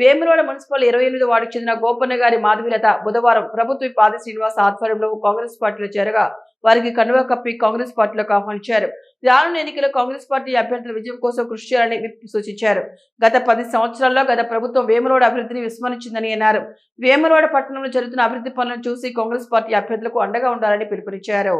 Vemulawada municipal 28వ వార్డుకు చెందిన గోపన్న గారి మాధవిలత బుధవారం ప్రభుత్వ పాది శ్రీనివాస్ ఆధ్వర్యంలో కాంగ్రెస్ పార్టీలో చేరగా వారికి కండువా కప్పి కాంగ్రెస్ పార్టీలోకి ఆహ్వానించారు. రానున్న ఎన్నికల్లో కాంగ్రెస్ పార్టీ అభ్యర్థుల విజయం కోసం కృషి చేయాలని విప్ సూచించారు. గత 10 సంవత్సరాల్లో గత ప్రభుత్వం వేములవాడ అభివృద్ధిని విస్మరించిందని అన్నారు. వేములవాడ పట్టణంలో జరుగుతున్న అభివృద్ధి పనులను చూసి కాంగ్రెస్ పార్టీ అభ్యర్థులకు అండగా ఉండాలని పిలుపునిచ్చారు.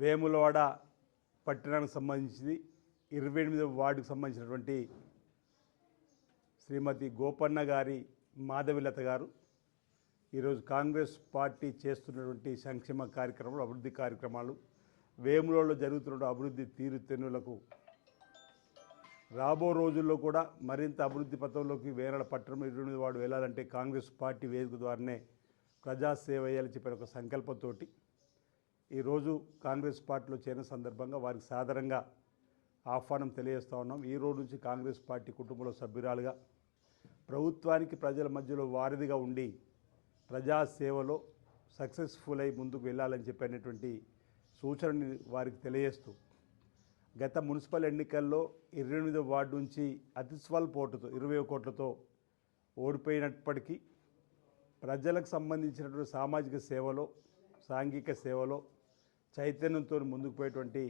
వేములవాడ పట్టణానికి సంబంధించి 28వ వార్డుకు సంబంధించినటువంటి శ్రీమతి గోపన్న గారి మాధవిలత గారు ఈరోజు కాంగ్రెస్ పార్టీ చేస్తున్నటువంటి సంక్షేమ కార్యక్రమాలు, అభివృద్ధి కార్యక్రమాలు, వేములవాడలో జరుగుతున్న అభివృద్ధి తీరుతెన్నులకు రాబో రోజుల్లో కూడా మరింత అభివృద్ధి పథంలోకి వేములవాడ పట్టణం 28వ వార్డు వెళ్ళాలంటే కాంగ్రెస్ పార్టీ వేదిక ద్వారానే ప్రజాసేవ చేయాలని చెప్పిన ఒక సంకల్పంతో ఈరోజు కాంగ్రెస్ పార్టీలో చేరిన సందర్భంగా వారికి సాదరంగా ఆహ్వానం తెలియజేస్తూ ఉన్నాం. ఈ రోజు నుంచి కాంగ్రెస్ పార్టీ కుటుంబంలో సభ్యురాలుగా ప్రభుత్వానికి ప్రజల మధ్యలో వారధిగా ఉండి ప్రజాసేవలో సక్సెస్ఫుల్ అయి ముందుకు వెళ్ళాలని చెప్పినటువంటి సూచనని వారికి తెలియజేస్తూ గత మున్సిపల్ ఎన్నికల్లో 28వ వార్డు నుంచి అతి స్వల్ప ఓటుతో 20 కోట్లతో ఓడిపోయినప్పటికీ ప్రజలకు సంబంధించినటువంటి సామాజిక సేవలో, సాంఘిక సేవలో చైతన్యంతో ముందుకు పోయేటువంటి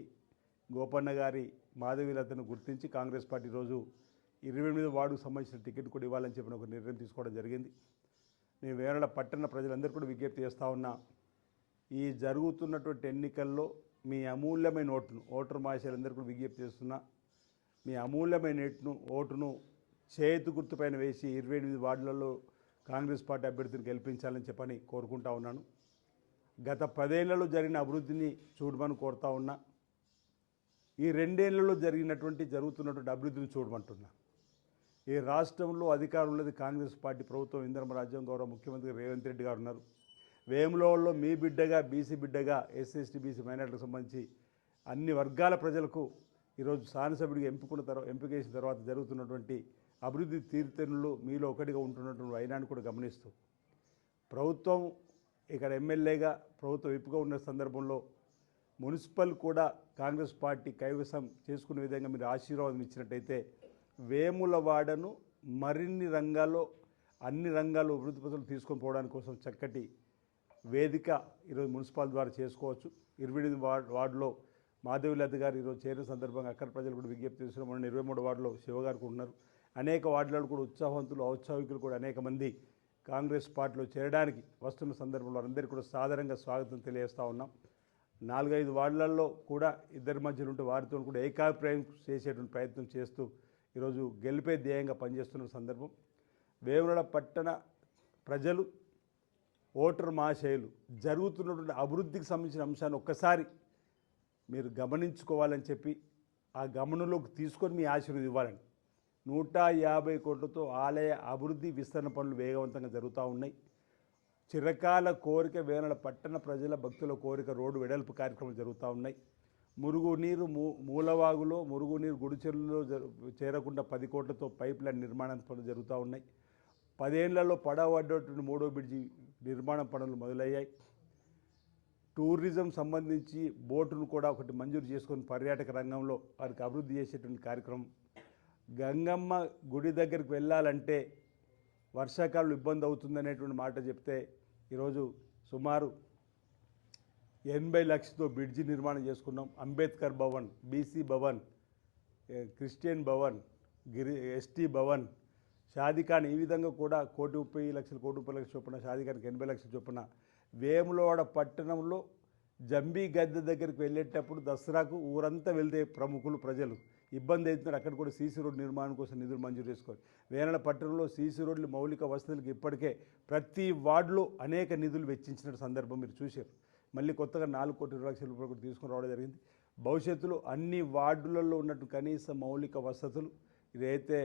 గోపన్న గారి మాధవిలతను గుర్తించి కాంగ్రెస్ పార్టీ రోజు 28వ వార్డుకు సంబంధించిన టికెట్ కూడా ఇవ్వాలని చెప్పిన ఒక నిర్ణయం తీసుకోవడం జరిగింది. నేను వేములవాడ పట్టణ ప్రజలందరూ కూడా విజ్ఞప్తి చేస్తూ ఉన్నా, ఈ జరుగుతున్నటువంటి ఎన్నికల్లో మీ అమూల్యమైన ఓటర్ మహాశయులందరూ కూడా విజ్ఞప్తి చేస్తున్నా, మీ అమూల్యమైన ఓటును చేతి గుర్తుపైన వేసి 28 వార్డులలో కాంగ్రెస్ పార్టీ అభ్యర్థిని గెలిపించాలని చెప్పని కోరుకుంటా ఉన్నాను. గత 10 ఏళ్లలో జరిగిన అభివృద్ధిని చూడమని కోరుతా ఉన్నా, ఈ 2 ఏళ్లలో జరుగుతున్నటువంటి అభివృద్ధిని చూడమంటున్నా. ఈ రాష్ట్రంలో అధికారంలోది కాంగ్రెస్ పార్టీ ప్రభుత్వం, ఇందిరమ్మ రాజ్యం, గౌరవ ముఖ్యమంత్రి రేవంత్ రెడ్డి గారు ఉన్నారు. వేములవాడలో మీ బిడ్డగా, బీసీ బిడ్డగా, ఎస్సీ ఎస్టీ బీసీ మైనార్టీలకు సంబంధించి అన్ని వర్గాల ప్రజలకు ఈరోజు శాసనసభ్యుడిగా ఎంపిక చేసిన తర్వాత జరుగుతున్నటువంటి అభివృద్ధి తీరుతెన్నులు మీలో ఒకటిగా ఉంటున్నటువంటి వైనాన్ని కూడా గమనిస్తూ ప్రభుత్వం ఇక్కడ ఎమ్మెల్యేగా, ప్రభుత్వ విప్పుగా ఉన్న సందర్భంలో మున్సిపల్ కూడా కాంగ్రెస్ పార్టీ కైవసం చేసుకునే విధంగా మీరు ఆశీర్వాదం ఇచ్చినట్టయితే వేములవాడను మరిన్ని రంగాల్లో, అన్ని రంగాల్లో అభివృద్ధి పథకాలు తీసుకొని పోవడానికి కోసం చక్కటి వేదిక ఈరోజు మున్సిపల్ ద్వారా చేసుకోవచ్చు. 28వ వార్డులో మాధవిలత గారు ఈరోజు చేరిన సందర్భంగా అక్కడ ప్రజలు కూడా విజ్ఞప్తి చేస్తున్నారు. మొన్న 23వ వార్డులో శివ గారు కూడా ఉన్నారు. అనేక వార్డులలో కూడా ఉత్సాహవంతులు, ఔత్సాహికులు కూడా అనేక మంది కాంగ్రెస్ పార్టీలో చేరడానికి వస్తున్న సందర్భంలో అందరికీ కూడా సాధారణంగా స్వాగతం తెలియజేస్తూ ఉన్నాం. 4-5 వార్డులలో కూడా ఇద్దరి మధ్యలో ఉంటే వారితో కూడా ఏకాభిప్రాయం చేసేటువంటి ప్రయత్నం చేస్తూ ఈరోజు గెలిపే ధ్యేయంగా పనిచేస్తున్న సందర్భం. వేములవాడ పట్టణ ప్రజలు, ఓటర్ మహాశయులు జరుగుతున్నటువంటి అభివృద్ధికి సంబంధించిన అంశాన్ని ఒక్కసారి మీరు గమనించుకోవాలని చెప్పి ఆ గమనంలోకి తీసుకొని మీ ఆశీర్వాదం ఇవ్వాలని 150 కోట్లతో ఆలయ అభివృద్ధి విస్తరణ పనులు వేగవంతంగా జరుగుతూ ఉన్నాయి. చిరకాల కోరిక వేములవాడ పట్టణ ప్రజల భక్తుల కోరిక రోడ్డు వెడల్పు కార్యక్రమాలు జరుగుతూ ఉన్నాయి. మురుగునీరు మూలవాగులో మురుగునీరు గుడిచెరువులో చేరకుండా 10 కోట్లతో పైప్ లైన్ నిర్మాణం పనులు జరుగుతూ ఉన్నాయి. 10 ఏళ్లలో పడవడ్డటువంటి 3వ బ్రిడ్జి నిర్మాణ పనులు మొదలయ్యాయి. టూరిజం సంబంధించి బోటును కూడా ఒకటి మంజూరు చేసుకొని పర్యాటక రంగంలో వారికి అభివృద్ధి చేసేటువంటి కార్యక్రమం. గంగమ్మ గుడి దగ్గరికి వెళ్ళాలంటే వర్షాకాలంలో ఇబ్బంది అవుతుందనేటువంటి మాట చెప్తే ఈరోజు సుమారు 80 లక్షలతో బ్రిడ్జి నిర్మాణం చేసుకున్నాం. Ambedkar Bhavan, BC Bhavan, Christian Bhavan, ST Bhavan, షాదీఖాన్, ఈ విధంగా కూడా 1,30,00,000 చొప్పున, షాదీఖాన్కి 80 లక్షల చొప్పున వేములవాడ పట్టణంలో జంబీ గద్దె దగ్గరికి వెళ్ళేటప్పుడు దసరాకు ఊరంతా వెళ్తే ప్రముఖులు, ప్రజలు ఇబ్బంది అవుతున్నారు. అక్కడ కూడా సీసీ రోడ్డు నిర్మాణం కోసం నిధులు మంజూరు చేసుకోవాలి. వేములవాడ పట్టణంలో సీసీ రోడ్లు, మౌలిక వసతులకు ఇప్పటికే ప్రతి వార్డులో అనేక నిధులు వెచ్చించిన సందర్భం మీరు చూశారు. మళ్ళీ కొత్తగా 4,20,00,000 రూపాయలు కూడా తీసుకుని రావడం జరిగింది. భవిష్యత్తులో అన్ని వార్డులలో ఉన్నట్టు కనీస మౌలిక వసతులు, ఇదైతే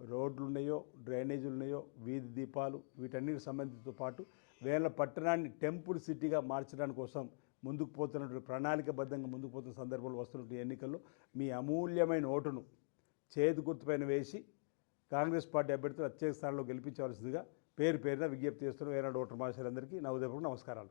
రోడ్లు ఉన్నాయో, డ్రైనేజీలు ఉన్నాయో, వీధి దీపాలు, వీటన్నిటికి సంబంధించితో పాటు వేములవాడ పట్టణాన్ని టెంపుల్ సిటీగా మార్చడానికి కోసం ముందుకు పోతున్నటువంటి ప్రణాళికబద్ధంగా ముందుకు పోతున్న సందర్భంలో వస్తున్నటువంటి ఎన్నికల్లో మీ అమూల్యమైన ఓటును చేతి గుర్తుపైన వేసి కాంగ్రెస్ పార్టీ అభ్యర్థులు అత్యధిక స్థానంలో గెలిపించవలసిందిగా పేరున విజ్ఞప్తి చేస్తున్న వేనాడు ఓటర్ మహాశయులందరికీ నా ఉదయపూర్వక నమస్కారాలు.